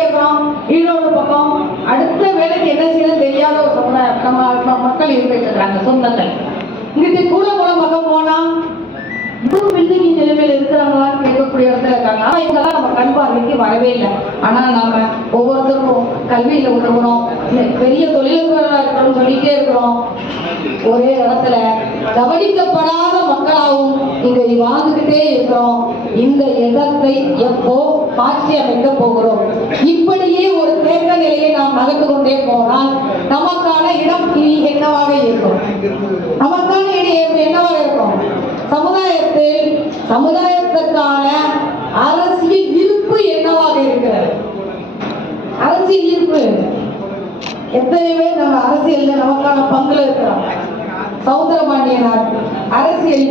பண்ணிக்கிட்டே இருக்கிறோம். இன்னொரு பக்கம் அடுத்த வேலைக்கு என்ன செய்யணும் தெரியாத ஒரு சமுதாயம் நம்ம மக்கள் இருக்காங்க. சொந்தங்கள் இங்கிட்ட கூட மகம் போனா பில்டிங் நிலைமையில இருக்கிறவங்களான்னு கேட்கக்கூடிய இடத்துல இருக்காங்க. ஆனா இவங்கெல்லாம் நம்ம கண் பார்வைக்கு வரவே இல்லை. ஆனா நாம ஒவ்வொருத்தருக்கும் கல்வியில உதவுறோம், பெரிய தொழிலதிபர்களா இருக்கணும்னு சொல்லிட்டே இருக்கிறோம். ஒரே இடத்துல கவனிக்கப்படாத மக்களாகவும் இங்க வாழ்ந்துகிட்டே இருக்கிறோம். இந்த இடத்தை எப்போ மாற்றி அமைக்க போகிறோம்? இப்படியே ஒரு தேக்க நிலையை நாம் நகர்ந்து கொண்டே போனால் நமக்கான இடம் இனி என்னவாக இருக்கும்? நமக்கான இடம் என்னவாக இருக்கும்? சமுதாயத்திற்கான அரசியல் இருப்பு என்னவாக இருக்கிறது? அரசியல் இருப்பு எத்தனை பேர் நம்ம அரசியல்ல நமக்கான பங்குல இருக்கிறோம்? சௌந்தரபாண்டியனார் அரசியல்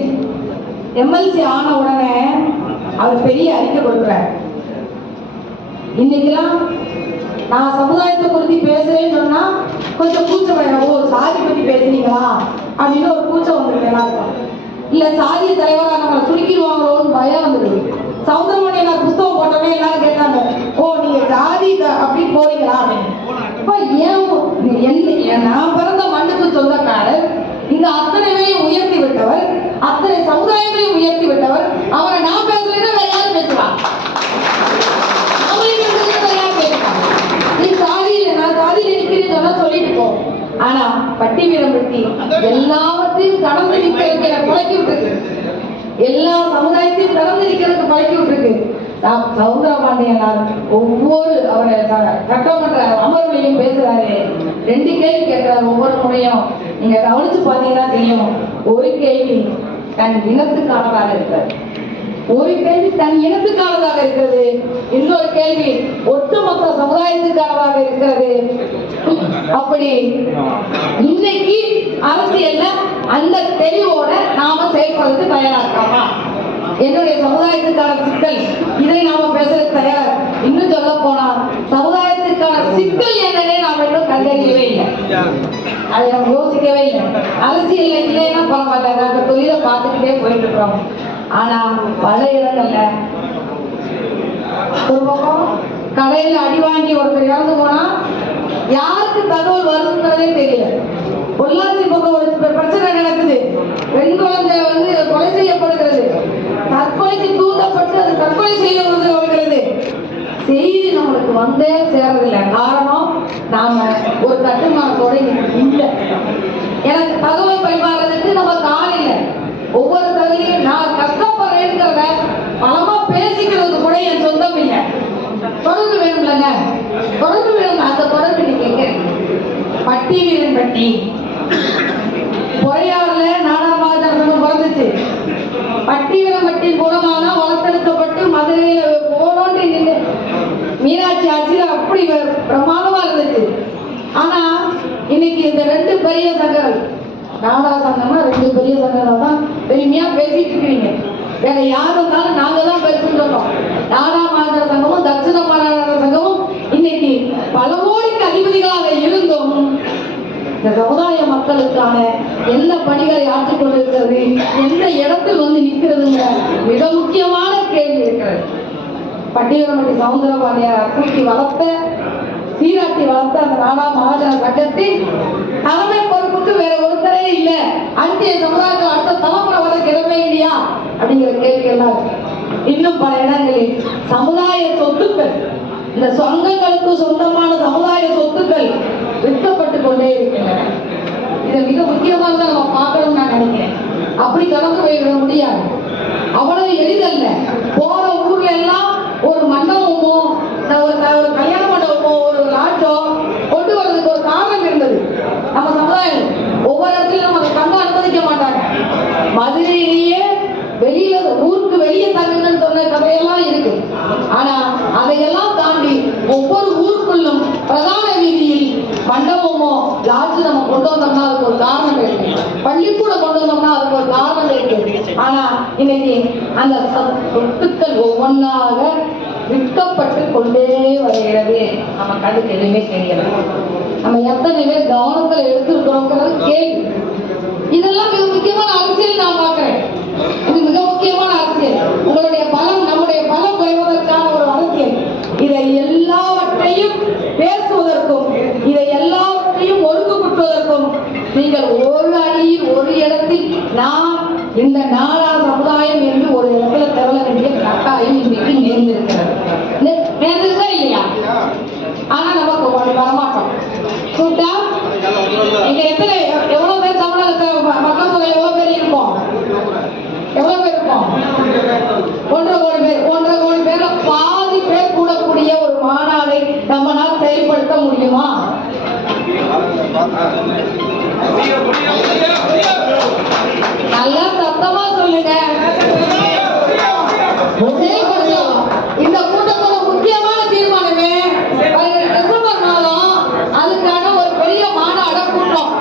எம்எல்சி ஆன உடனே அவர் பெரிய அறிக்கை கொடுக்கிறார். இன்னைக்கெல்லாம் நான் சமுதாயத்தை குறித்து பேசுறேன்னு சொன்னா கொஞ்சம் கூச்சம் வேணும். ஓ, சாதி பத்தி பேசுறீங்களா அப்படின்னு ஒரு கூச்சம் வந்துருக்கு எல்லாருக்கும். இல்ல சாதிய தலைவரா நம்ம சுருக்கிடுவாங்களோன்னு பயம் வந்துருக்கு. சௌந்தரபாண்டியனார் புஸ்தகம் போட்டோன்னே எல்லாரும் கேட்டாங்க, ஓ நீங்க ஜாதி அப்படின்னு போறீங்களா அப்படின்னு. ஏன் நான் பிறந்த மண்ணுக்கு சொந்தக்காரர், இந்த அத்தனை பேரையும் உயர்த்தி விட்டவர், அத்தனை சமுதாயங்களையும் உயர்த்தி விட்டவர். அவரை நான் பேசுறேன்னா வேற யாரும் பேசுவாங்க? நீ சாதியில நான் சாதியில நிக்கிறேன்னு சொன்னா சொல்லிட்டு போ. ஆனா பட்டி வீரம் பட்டி எல்லாவற்றையும் கடந்து நிக்கிறதுக்கு எனக்கு பழக்கி விட்டுருக்கு. எல்லா சமுதாயத்தையும் கடந்து நிக்கிறதுக்கு பழக்கி விட்டுருக்கு. சௌந்தரபாண்டியனார் ஒவ்வொரு அவரை சட்டமன்ற அமர்வுலையும் பேசுறாரு. 2 கேள்வி கேட்கிறாரு ஒவ்வொரு முறையும். நீங்க கவனிச்சு பாத்தீங்கன்னா தெரியும். ஒரு கேள்வி தன் இனத்துக்கானதாக இருக்கிறது, ஒரு கேள்வி தன் இனத்துக்கானதாக இருக்கிறது, இன்னொரு கேள்வி ஒட்டுமொத்த சமுதாயத்துக்கானதாக இருக்கிறது. அப்படி இன்னைக்கு அரசியல்ல அந்த தெளிவோட நாம செயல்படுறதுக்கு தயாரா இருக்காமா? என்னுடைய சமுதாயத்துக்கான சிக்கல், இதை நாம பேசுறதுக்கு தயார். இன்னும் சொல்ல போனா சமுதாயத்துக்கான சிக்கல் என்னன்னே நாம இன்னும் கண்டறியவே இல்லை. அதை நம்ம யோசிக்கவே இல்லை. அரசியல் இல்லைன்னா பரவாயில்ல, நாங்க தொழிலை பார்த்துக்கிட்டே போயிட்டு இருக்கிறோம். ஆனா பல இடங்கள்ல ஒரு பக்கம் கடையில அடி வாங்கி ஒருத்தர் இறந்து போனா யாருக்கு தகவல் வருதுன்றதே தெரியல. பொள்ளாச்சி பக்கம் ஒரு பிரச்சனை நடக்குது. பெண் குழந்தை கொலை செய்யப்படுகிறது, தற்கொலைக்கு தூண்டப்பட்டு அது தற்கொலை செய்ய வருகிறது. செய்தி நம்மளுக்கு வந்தே சேரதில்லை. காரணம், நாம ஒரு கட்டுமானத்தோட இல்லை. எனக்கு தகவல் பரிமாறதுக்கு நம்ம கால் இல்லை. ஒவ்வொரு தகுதியும் நான் கஷ்டப்படுறேங்கிறத பலமா பேசிக்கிறதுக்கு கூட என் சொந்தம் இல்லை. தொடர்பு வேணும்லங்க, தொடர்பு வேணும். அந்த தொடர்பு நீ கேட்கிறேன். பட்டி வீரன் பட்டி பொறையாறுல நாடார் சங்கம் பிறந்துச்சு. பட்டி வீரன் பட்டி மூலமாக வளர்த்தெடுக்கப்பட்டு மதுரையில போனோன்னு நின்று மீனாட்சி ஆட்சியில அப்படி பிரமாதமா இருந்துச்சு. ஆனா இன்னைக்கு இந்த 2 பெரிய சங்கங்கள், நாடார் சங்கம்னா 2 பெரிய சங்கங்கள் தான் பெருமையா பேசிட்டு இருக்கிறீங்க. வேற யாரு இருந்தாலும் நாங்க தான் பேசிட்டு இருக்கோம். நாடார் மாதர் சங்கமும் தட்சிண மாநகர சங்கமும் இன்னைக்கு பல கோடிக்கு அதிபதிகளாக இருந்தும் இந்த சமுதாய மக்களுக்கான என்ன பணிகளை ஆற்றிக் கொண்டிருக்கிறது, எந்த இடத்தில் நிற்கிறதுங்கிற மிக முக்கியமான கேள்வி இருக்கிறது. பட்டியலமட்டி சௌந்தரபாண்டியார் கூட்டி வளர்த்த, சீராட்டி வளர்த்த அந்த நாடார் மகாஜன சங்கத்தின் தலைமை பொறுப்புக்கு வேற ஒருத்தரே இல்லை. அடுத்த சமுதாயத்தில் அடுத்த தலைமுறை வர இடமே இல்லையா அப்படிங்கிற கேள்வி எல்லாம் இருக்கு. இன்னும் பல இடங்களில் சமுதாய சொத்துக்கள், இந்த சங்கங்களுக்கு சொந்தமான சமுதாய சொத்துக்கள் விற்கப்பட்டு கொண்டே இருக்கின்றன. இதை மிக முக்கியமாக தான் நம்ம பார்க்கணும்னு நான் நினைக்கிறேன். அப்படி கடந்து போய்விட முடியாது, அவ்வளவு எளிதல்ல. போற ஊர்ல எல்லாம் ஒரு மண்டபமோ ஒரு கல்யாண மண்டபமோ ஒரு லாட்சோ கொண்டு வர்றதுக்கு ஒரு காரணம் இருந்தது. நம்ம சமுதாயம் ஒவ்வொரு இடத்துலயும் நம்ம அதை கண்டு அனுமதிக்க மாட்டாங்க. மதுரையிலேயே வெளியில ஊருக்கு வெளியே தங்குங்கன்னு சொன்ன கதையெல்லாம் இருக்கு. ஆனா அதையெல்லாம் தாண்டி ஒவ்வொரு ஊருக்குள்ளும் பிரதான வீதியில் மண்டபமோ லாட்ஜ் நம்ம கொண்டு வந்தோம்னா அதுக்கு ஒரு காரணம் இருக்கு. பள்ளிக்கூடம் கொண்டு வந்தோம்னா அதுக்கு ஒரு காரணம் இருக்கு. ஆனா இன்னைக்கு அந்த சொத்துக்கள் ஒவ்வொன்றாக விற்கப்பட்டு கொண்டே வருகிறது. நம்ம கண்ணுக்கு எதுவுமே தெரியல. நம்ம எத்தனை பேர் கவனத்துல எடுத்துருக்கிறோங்கிறது கேள்வி. இதெல்லாம் மிக முக்கியமான அரசியல் நான் பார்க்கிறேன். இது மிக முக்கியமான அரசியல். உங்களுடைய பலம், நம்முடைய பலம் குறைவதற்கான ஒரு அரசியல். இதை எல்லாவற்றையும் நீங்கள் ஒரு அடியில் ஒரு இடத்தில் நாம் இந்த நாடார் சமுதாயம் என்று ஒரு இடத்துல திரள வேண்டிய கட்டாயம் இன்னைக்கு நேர்ந்திருக்கிறது. நேர்ந்ததா இல்லையா? ஆனா நமக்கு வரமாட்டோம். கூட்டா இங்க எத்தனை எவ்வளவு பேர் தமிழகத்தில் மக்கள் தொகை எவ்வளவு பேர் இருப்போம்? எவ்வளவு பேர் இருப்போம்? 1.5 கோடி பேர். 1.5 கோடி பேர்ல பாதி பேர் கூடக்கூடிய ஒரு மாநாடை நம்மளால் செயல்படுத்த முடியுமா? நல்லா சத்தமா சொல்லுங்க. இந்த கூட்டத்தோட முக்கியமான தீர்மானமே டிசம்பர் மாதம் அதுக்கான ஒரு பெரிய மாநாட கூட்டம்.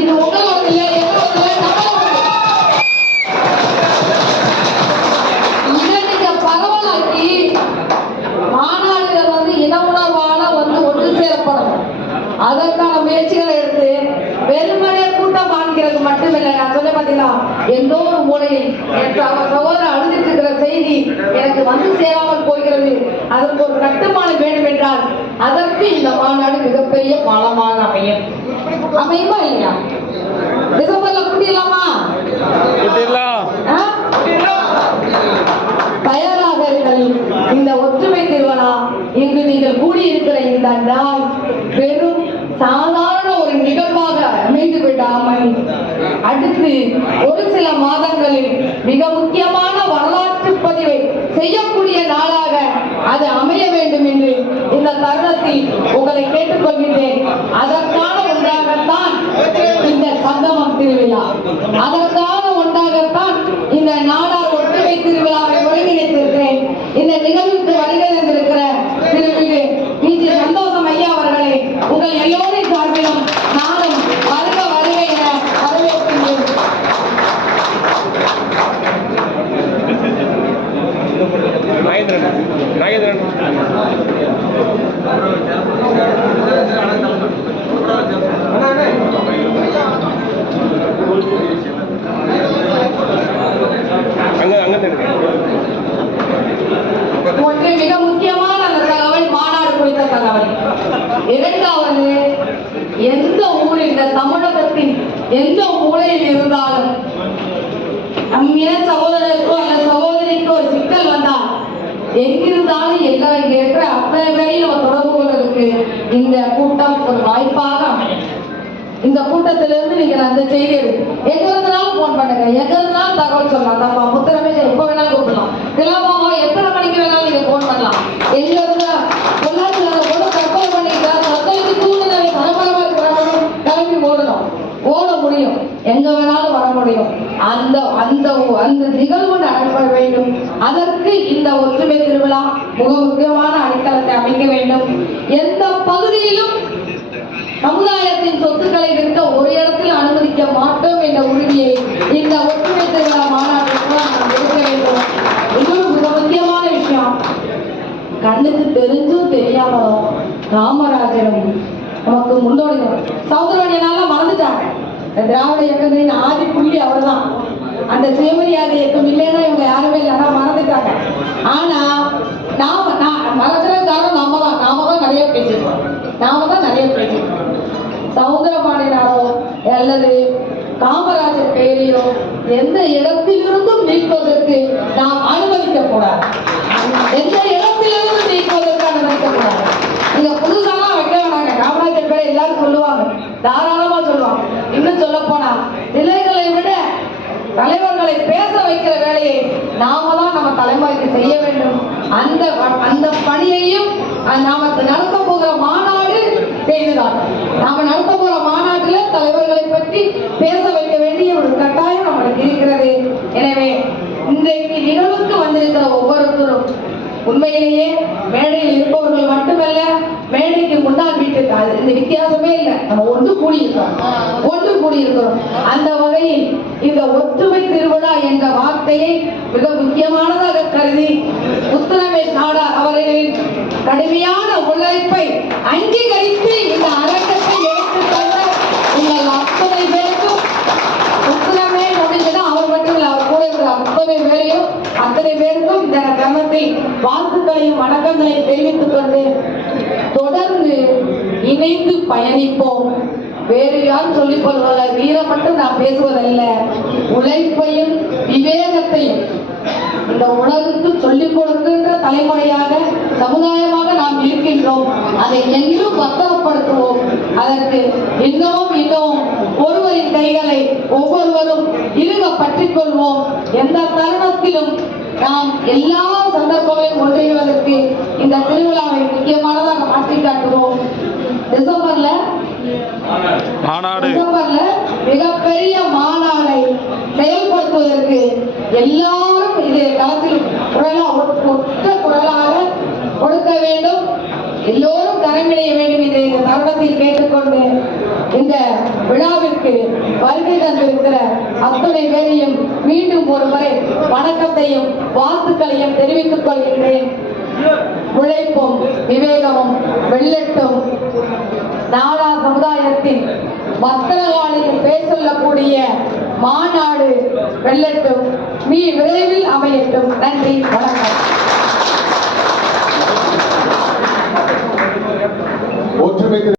இது உங்களோட இல்லை, எங்களோட இதை நீங்க பரவலாக்கி மாநாடுகள் இன உணர்வான ஒன்று சேரப்படணும். அதற்கான முயற்சிகளை எடுத்து வெறுமனே கூட்டம் காண்கிறது மட்டுமில்லை. நான் சொல்ல பார்த்தீங்கன்னா எந்தோ ஒரு மூலையில் சகோதரர் அழுதிட்டு இருக்கிற செய்தி எனக்கு சேராமல் போகிறது. அதற்கு ஒரு கட்டுமானம் வேண்டும் என்றால் அதற்கு இந்த மாநாடு மிகப்பெரிய பாலமாக அமையுமா இல்லையா? டிசம்பர்ல கூட்டிடலாமா? தயாராக இருக்கிற இந்த ஒற்றுமை திருவிழா இங்கு நீங்கள் கூடியிருக்கிற இந்த நாள் வெறும் சாதாரண ஒரு நிகழ்வாக அமைந்து விடாமல் அடுத்து ஒரு சில மாதங்களில் மிக முக்கியமான வரலாற்று பதிவை செய்யக்கூடிய நாளாக அது அமைய வேண்டும் என்று இந்த தருணத்தில் உங்களை கேட்டுக்கொள்கின்றேன். அதற்கான ஒன்றாகத்தான் இந்த சங்கமம் திருவிழா, அதற்கான ஒன்றாகத்தான் இந்த நாடார் ஒற்றுமை திருவிழாவை ஒருங்கிணைத்திருக்கிறேன். இந்த நிகழ்வுக்கு வருகை தந்திருக்கிற திருவிழு பிஜி சந்தோஷம் ஐயா அவர்களை உங்கள் எல்லோரின் சார்பிலும் நானும் வருக வருக என வரவேற்கின்றேன். ஒன்று மிக முக்கியமான அந்த தகவல் மாநாடு குறித்த தகவல். இரண்டாவது, எந்த ஊரில் இந்த தமிழகத்தின் எந்த மூலையில் இருந்தாலும் நம் இன சகோதரருக்கோ அல்ல சகோதரிக்கோ ஒரு சிக்கல் வந்தால் எங்கிருந்தாலும் இங்க இருக்கிற அத்தனை பேரையும் நம்ம தொடர்பு கொள்வதற்கு இந்த கூட்டம் ஒரு வாய்ப்பாக அமையும். இந்த கூட்டத்திலிருந்து நீங்க அந்த செய்தி எங்க இருந்தாலும் போன் பண்ணுங்க, எங்க இருந்தாலும் தகவல் சொல்லலாம். முத்துரமேஷ் எப்ப வேணாலும் கூப்பிடலாம், திலமாவா எத்தனை மணிக்கு வேணாலும் நீங்க போன் பண்ணலாம். எங்க இருந்தா பொள்ளாச்சியில கூட கற்பனை பண்ணிக்கிட்டா மக்களுக்கு தூண்டுதலை பரபரமா இருக்கிறவங்க கிளம்பி ஓட முடியும், எங்க வேணாலும் வர முடியும். அந்த அந்த அந்த நிகழ்வு நடைபெற வேண்டும். அதற்கு இந்த ஒற்றுமை திருவிழா மிக முக்கியமான அடித்தளத்தை அமைக்க வேண்டும். எந்த பகுதியிலும் சமுதாயத்தின் சொத்துக்களை விற்க ஒரு இடத்தில் அனுமதிக்க மாட்டோம் என்ற உறுதியை இந்த ஒற்றுமை திருவிழா மாநாட்டிற்கு நாம் எடுக்க வேண்டும். இன்னொரு மிக முக்கியமான விஷயம், கண்ணுக்கு தெரிஞ்சும் தெரியாமலும் காமராஜரும் நமக்கு முன்னோடிகள் சௌந்தரவடியனால மறந்துட்டாங்க. திராவிட இயக்கங்களின் ஆதி புள்ளி அவர் தான். அந்த சுயமரியாதை இயக்கம் இல்லைன்னா இவங்க யாருமே இல்லைன்னா மறந்துட்டாங்க. ஆனா மறந்துற காரணம் நாம தான் நிறைய பேசிருக்கோம். சௌந்தரபாண்டியனாரோ அல்லது காமராஜர் பெயரையோ எந்த இடத்திலிருந்தும் நீக்குவதற்கு நாம் அனுமதிக்க கூடாது. எந்த இடத்திலிருந்தும் நீக்குவதற்கு அனுமதிக்க கூடாது. நீங்க புதுசாலாம் வைக்க வேணாங்க. காமராஜர் பேரை எல்லாரும் சொல்லுவாங்க, தாராளமா சொல்லுவாங்க. இன்னும் சொல்ல போனா சிலைகளை விட தலைவர்களை பேச வைக்கிற வேலையை நாம தான் நம்ம தலைமுறைக்கு செய்ய வேண்டும். அந்த பணியையும் நாம நடத்த போகிற மாநாடு செய்துதான். நாம நடத்த போற மாநாட்டில தலைவர்களை பற்றி பேச வைக்க வேண்டிய ஒரு கட்டாயம் நம்மளுக்கு இருக்கிறது. எனவே இன்றைக்கு நிகழ்வுக்கு வந்திருக்கிற ஒவ்வொருத்தரும் உண்மையிலேயே மேடையில் இருப்பவர்கள் மட்டுமல்ல, மேடைக்கு முன்னால் வீட்டுக்காது இந்த வித்தியாசமே இல்லை. நம்ம ஒன்று கூடியிருக்கிறோம். அந்த வகையில் இந்த ஒற்றுமை திருவிழா என்ற வார்த்தையை மிக முக்கியமானதாக கருதி முத்துரமேஷ் நாடார் அவர்களின் கடுமையான உழைப்பை அங்கீகரித்து இந்த அரங்கத்தை எடுத்துக் கொள்ள உங்கள் அத்தனை பேருக்கும் முத்துரமேஷ் அப்படின்னா அவர் மட்டும் இல்லை, அவர் கூட இருக்கிற அத்தனை பேரையும் அத்தனை பேருக்கும் இந்த கிரமத்தில் வாழ்த்துக்களையும் வணக்கங்களையும் தெரிவித்துக் கொண்டு தொடர்ந்து இணைந்து பயணிப்போம். வேறு யாரும் சொல்லிக் கொள்வதல்ல, வீரம் மட்டும் நான் பேசுவதல்ல, உழைப்பையும் விவேகத்தையும் இந்த உலகுக்கு சொல்லிக் கொடுக்கின்ற தலைமுறையாக சமுதாயமாக நாம் இருக்கின்றோம். அதை என்றும் பத்திரப்படுத்துவோம். அதற்கு இன்னமும் ஒருவரின் கைகளை ஒவ்வொருவரும் இறுக பற்றிக் கொள்வோம். எந்த தருணத்திலும் நாம் எல்லா சந்தர்ப்பங்களையும் ஒன்றிணைவதற்கு இந்த திருவிழாவை முக்கியமானதாக மாற்றி காட்டுவோம். டிசம்பர்ல மிகப்பெரிய மாநாடை செயல்படுத்துவதற்கு எல்லாரும் இது களத்தில் ஒற்ற குரலாக கொடுக்க வேண்டும். எல்லோரும் கரமிடைய வேண்டும் என்று இந்த தருணத்தில் கேட்டுக்கொண்டு இந்த விழாவிற்கு வருகை தந்திருக்கிற அத்துணை பேரையும் மீண்டும் ஒரு முறை வணக்கத்தையும் வாழ்த்துக்களையும் தெரிவித்துக் கொள்கின்றேன். உழைப்பும் விவேகமும் வெல்லட்டும். நாடா சமுதாயத்தின் பத்திரகாளியில் பேர் சொல்லக்கூடிய மாநாடு வெல்லட்டும். விரைவில் அமையட்டும். நன்றி, வணக்கம். ஒற்றுமை